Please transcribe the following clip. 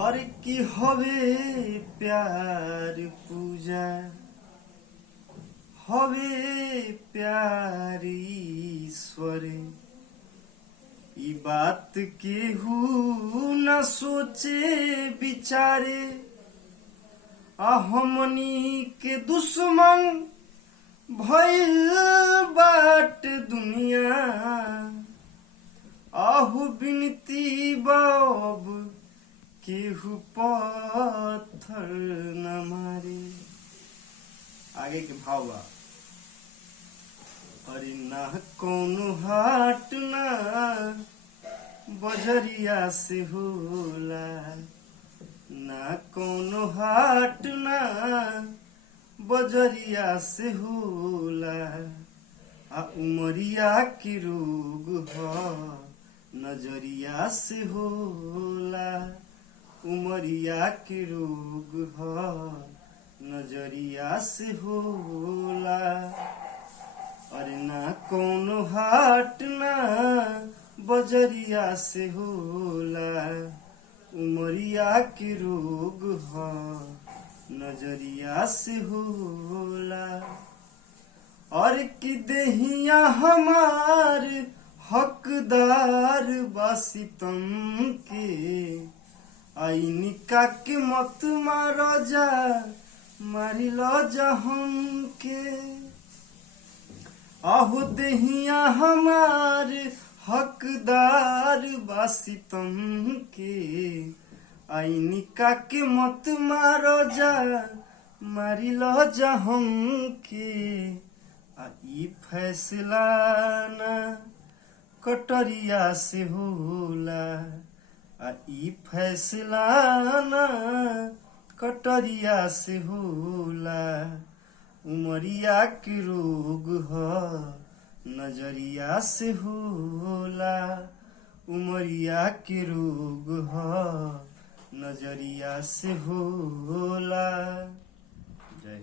और की हवे प्यार पूजा हवे प्यार ईश्वर। ई बात केहू न सोचे बिचारे, आ हमनी के दुश्मन भइल बाट दुनिया। आहू बिनती बाब केहू पत्थर न मारे। आगे के भाव बा, अरे ना कौनो हाट ना बजरिया से होला, ना कौनो हाट ना बजरिया से होला। आ उमरिया की रोग ह नजरिया से होला, उमरिया की रोग ह नजरिया से होला। अरे ना कौनो हाट ना बजरिया से होला, उमरिया की रोग ह नजरिया से होला। और कि देहिया हमार हकदार बासितम के, आईनिका के मत मारो जा मारी लो जा हमके। आहो देहिया हमार हकदार बासितम के, आईनिका के मत मारो जा मारी लो जा हमके। आ ई फैसला ना कटरिया से होला, आ ई फैसला ना कटरिया से होला। उमरिया के रोग ह नजरिया से होला, उमरिया के रोग ह नजरिया से होला। जय